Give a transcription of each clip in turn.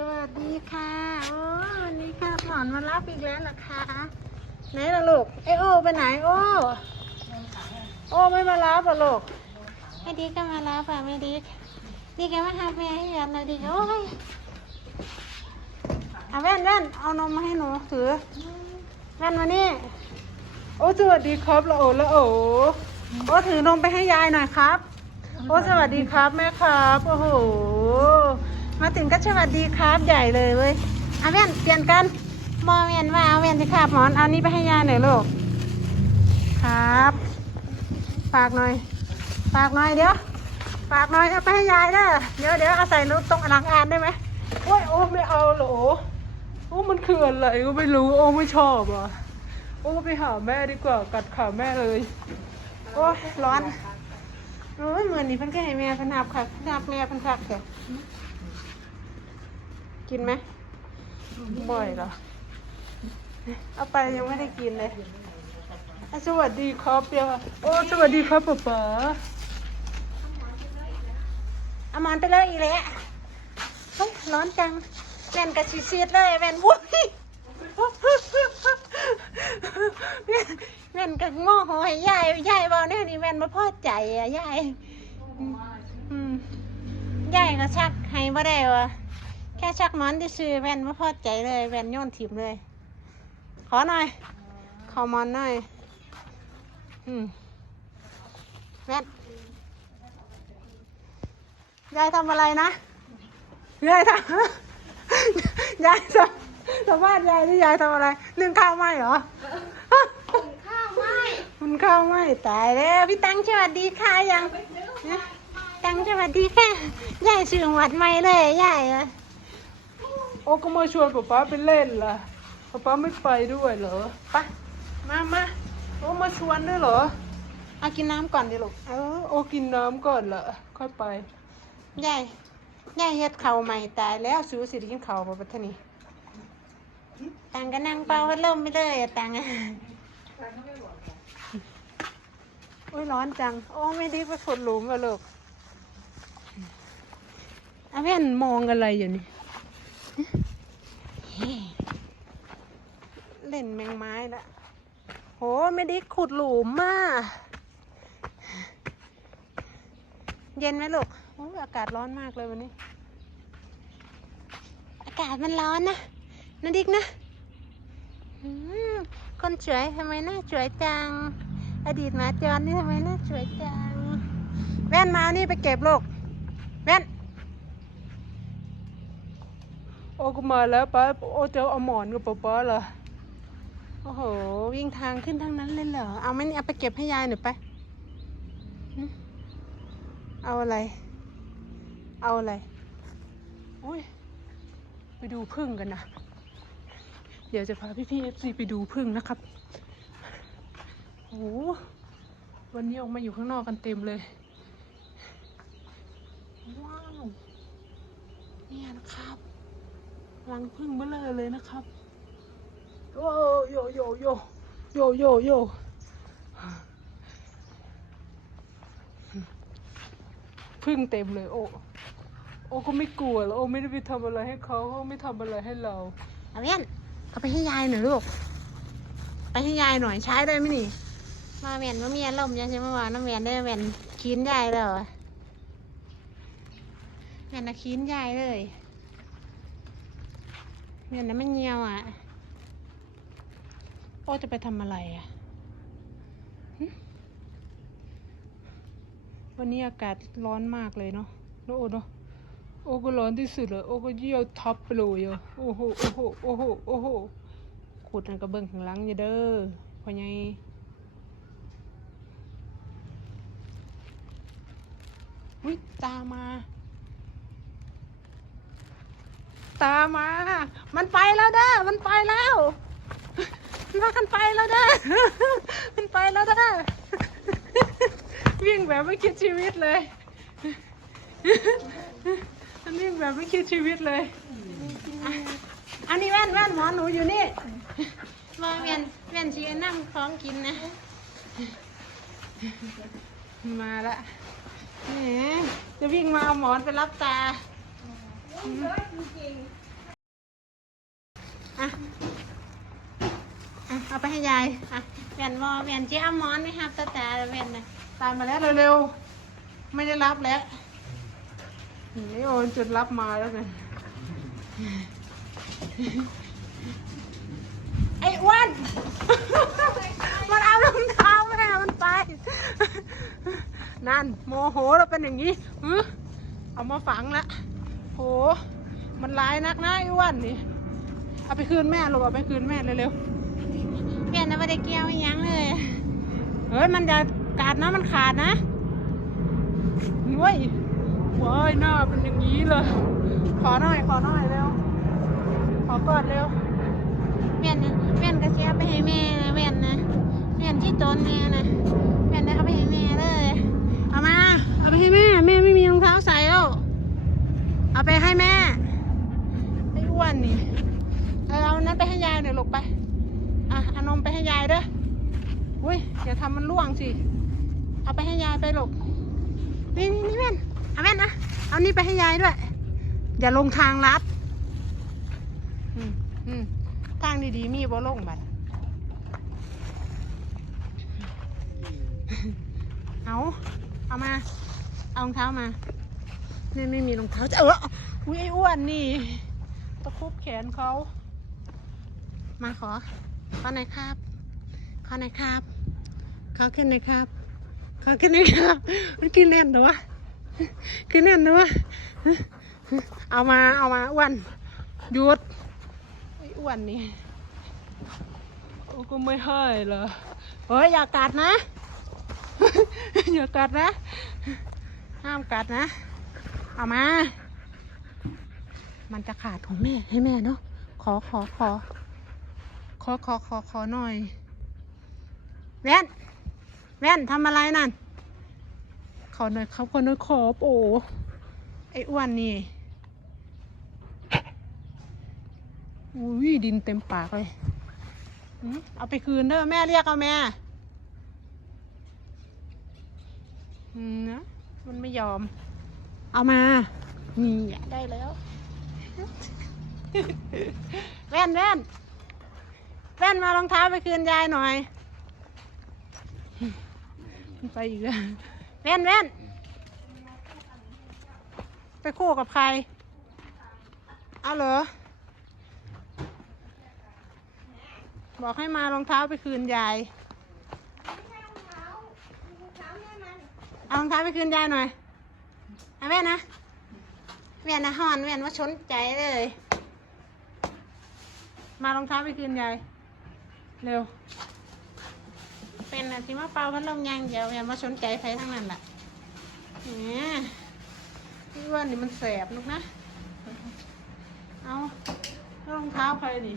สวัสดีค่ะโอ้วันนี้ค่ะหมอนมารับอีกแล้วเหรอคะไหนล่ะลูกไอโอไปไหนโอโอไม่มารับอะลูกไม่ดีก็มารับอะไม่ดีดีแกมาหาแม่ให้ยันเลยดีโอ้ยเอาแว่นแว่นเอานมมาให้หนูถือแว่นมานี่โอ้สวัสดีครับละโอละโอโอ้ถือนมไปให้ยายหน่อยครับ โอ้สวัสดีครับแม่ครับโอ้โห มาถึงก็สวัสดีครับใหญ่เลยเว้ยเอาแว่นเปลี่ยนกันมอแว่นว่าเอาแว่นที่คาบหมอนเอานี้ไปให้ยายหน่อยลูกครับฝากหน่อยฝากหน่อยเดี๋ยวฝากหน่อยเอาไปให้ยายเด้อเดี๋ยวเดี๋ยวเอาใส่นุตรงหลังอานได้ไหมโอ้ยโอ้ไม่เอาหรอโอ้มันคืออะไรก็ไม่รู้โอ้ไม่ชอบอะโอ้ไปหาแม่ดีกว่ากัดขาแม่เลยโอ้ร้อนโอ้ยเหมือนนี่เพิ่นก็ให้แม่เพิ่นหับค่ะเพิ่นหับแม่เพิ่นคักแก กินไหมบ่อยเหรอ เอาไปยังไม่ได้กินเลยอะสวัสดีครับเปียวโอ้สวัสดีครับป๊าป๋าเอามันไปเลยอีกแล้วเฮ้ยร้อนจังแว่นกระชีซีดเลยแว่นวุ้ยแว่นแว่นกับง้อหอยยายยายบอกเนี่ยนี่แว่นมาพอใจอะยายอืมยายก็ชักให้บ่ได้วะ แค่ชักหมอนที่ซื้อแว่นไม่พอใจเลย แว่นโยนถิ่มเลย ขอหน่อย ขอหมอนหน่อย อืมแว่นยายทำอะไรนะยายทำยายทำสมภาษณ์ยายที่ยายทำอะไรนึ่งข้าวไหมเหรอข้าวไหม้มันข้าวไหมตายแล้วพี่ตังสวัสดีค่ะยังนะตังสวัสดีค่ะยายสื่อหวัดไม่เลยยายอะ โอ้ก็มาชวนป๊าป๊าไปเล่นล่ะป๊าป๊าไม่ไปด้วยเหรอไปมามาโอ้มาชวนด้วยเหรอเอากินน้ำก่อนดิลูกเออโอ้กินน้ำก่อนละค่อยไปยายยายเฮ็ดเข่าวใหม่ตายแล้วสูสิได้กินเข่าวบ่บัดเทอนี้ตังก็นั่งเป่าพัดลมไปเลยอะตังอะโอ้ยร้อนจัง โอ้ไม่ได้ไปขุดหลุมอะลูกอาแว่นมองอะไรอยู่นี่ เล่นแมงไม้ละโหไม่ได้ขุดหลุมมาเย็นไหมลูกโอ้ยอากาศร้อนมากเลยวันนี้ อากาศมันร้อนนะนะดิกนะอืมคนสวยทำไมหน้าสวยจัง อดีตหมาจรนี่ทำไมหน้าสวยจัง แว่นมานี่ไปเก็บลูกแว่น โอ้ก็มาแล้วป้าโอ้จะเอาหมอนกับป๊าป๊าเหรอโอ้โหวิ่งทางขึ้นทางนั้นเลยเหรอเอาไหมเนี่ยเอาไปเก็บให้ยายหน่อยไปเอาอะไร เอาอะไรอุ้ยไปดูพึ่งกันนะเดี๋ยวจะพาพี่พี่เอฟซีไปดูพึ่งนะครับโอ้โหวันนี้ออกมาอยู่ข้างนอกกันเต็มเลย ว้าว เนี่ยนะครับ รังพึ่งเบลอเลยนะครับโอ้โยโยโยโยโยโยพึ่งเต็มเลย โอ้โอ้ก็ไม่กลัวแล้วโอ้ไม่ได้ไปทำอะไรให้เขาเขาไม่ทำอะไรให้เราเอาเวียนเอาไปให้ยายหน่อยลูก ไปให้ยายหน่อยใช้ได้ไหมนี่มาเวียนมาเมียล่มยังใช่ไหมวะน้ำเวียนได้เวียนคีนยายแล้วอะเวียนนะคีนยายเลย เงินนั้นมันเงียวอะ โอ้จะไปทำอะไรอะ วันนี้อากาศร้อนมากเลยเนาะโอ้เนาะโอ้ก็ร้อนที่สุดเลย โอ้ก็เยี่ยวทับไปเลยอะโอ้โห โอ้โห โอ้โห โอ้โห ขุดนั่นกระเบื้องข้างหลังอย่าเด้อพอใหญ่วิตามา ตามมา มันไปแล้วเด้อ มันไปแล้วมันพากันไปแล้วเด้อ มันไปแล้วเด้อ วิ่งแบบไม่คิดชีวิตเลย มันวิ่งแบบไม่คิดชีวิตเลยอะอันนี้แว่นแว่นหมอหนูอยู่นี่มาแว่นแว่นชีนั่งคล้องกินนะ มาละแหมจะวิ่งมาเอาหมอนไปรับตาเย อะจริงอะอะเอาไปให้ยายอะเวียนวอเวียนเจ้ามอนไหมครับตาแต่เวียนนะตามมาแล้วเร็วๆ ไม่ได้รับแล้วนี่โอนจนรับมาแล้วไงไอ้อ้วนมันเอารองเท้าแม่มันไป นั่นโมโหเราเป็นอย่างนี้หึเอามาฝังละ โห มันร้ายนักนะไอ้อ้วนนี่ เอาไปคืนแม่ลูกเอาไปคืนแม่เร็วๆแม่นะไม่ได้เกี่ยวไม่ยั้งเลยเฮ้ย มันจะกัดนะ มันขาดนะเว้ยว้ายหน้าเป็นอย่างนี้เลย ขอหน่อย ขอหน่อยเร็ว ขอกอดเร็วแม่นนะแม่นก็เสียไปให้แม่นะแม่นนะแม่นที่ต้นแม่นะแม่นได้เอาไปให้แม่เลย เอามา เอาไปให้แม่ แม่ไม่มีรองเท้าใส่แล้ว เอา ไปให้แม่ไอ้อ้วนนี่เอานั้นไปให้ยายหน่อยลูกไป อะเอานมไปให้ยายเด้ออุ้ยอย่าทำมันล่วงสิ เอาไปให้ยายไปลูกนี่นี่นี่แม่นเอาแม่นนะเอานี่ไปให้ยายด้วย อย่าลงทางลัดอืมอืมทางดีๆมีบ่ลงบัดเอา เอามา เอารองเท้ามา นี่ไม่มีรองเท้าจะเอออุ้ยไอ้อ้วนนี่ ตะคุบแขนเขา มาขอขอหน่อยครับขอหน่อยครับขอขึ้นหน่อยครับขอขึ้นหน่อยครับ มันกินแน่นเหรอวะกินแน่นเหรอวะเอามาเอามาอ้วนหยุดไอ้อ้วนนี่โอ้ก็ไม่ให้เหรอเฮ้ยอย่ากัดนะ อย่ากัดนะ ห้ามกัดนะ เอามา มันจะขาดของแม่ให้แม่เนาะ ขอขอขอ ขอขอขอขอหน่อย แว่น แว่นทำอะไรนั่น ขอหน่อยครับขอหน่อยขอโอ้ไอ้อ้วนนี่ อุ้ยดินเต็มปากเลย เอาไปคืนเด้อแม่เรียกเอาแม่นะมันไม่ยอม เอามานี่ได้แล้วแว่นแว่นแว่นมารองเท้าไปคืนยายหน่อยมันไปอีกแล้วแว่นแว่นไปคู่กับใคร เอาเหรอ บอกให้มารองเท้าไปคืนยายเอารองเท้าไปคืนยายหน่อยเอา แม่นะแม่นะฮอนแม่นว่าชนใจเลย มารองเท้าไปคืนยายเร็ว เป็นอะที่มาเป่าพัดลมยางเดียวแม่นว่าชนใจใครทั้งนั้นแหละแหมพี่ว่านี่มันแสบลูกนะ เอาแล้วรองเท้าใครนี่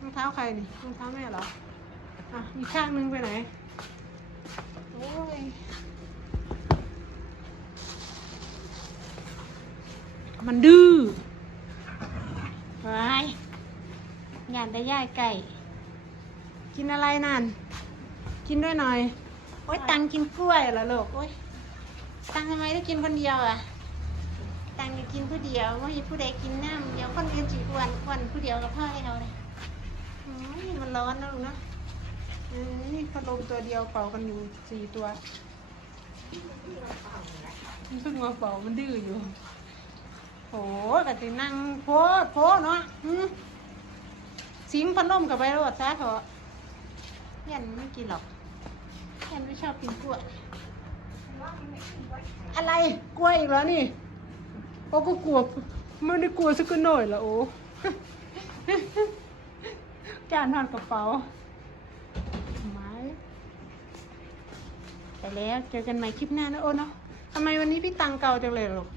รองเท้าใครนี่รองเท้าแม่เหรออะอีกข้างนึงไปไหนโอ้ย มันดื้อไปอยากได้ย่ายไก่ กินอะไรนั่น กินด้วยหน่อย โอ๊ย ตังกินกล้วยเหรอลูก โอ๊ย ตังทำไมได้กินคนเดียวอะ ตังจะกินผู้เดียวไม่มีผู้ใดกินน้ำเดียวคนอื่นจีอ้วนอ้วนผู้เดียวกับพ่อให้เราเลยโอ้ยมันร้อนนะลูกนะเอ้ยพัดลมตัวเดียวเป่ากันอยู่สี่ตัวมันเพิ่งมาเป่ามันดื้ออยู่ โอ้ยกตินั่งโพดโพดเนาะหืมซิมพัดลมกับไปรถซะเถอะเพี้ยนไม่กินหรอกเพี้ยนไม่ชอบกินกล้วย อะไรกล้วยอีกแล้วนี่โอ้ก็กลัวไม่ได้กลัวสักหน่อยละโอ้จานทอนกระเป๋าไม้ไปแล้วเจอกันใหม่คลิปหน้านะโอ้เนาะทำไมวันนี้พี่ตังเก่าจังเลยลูก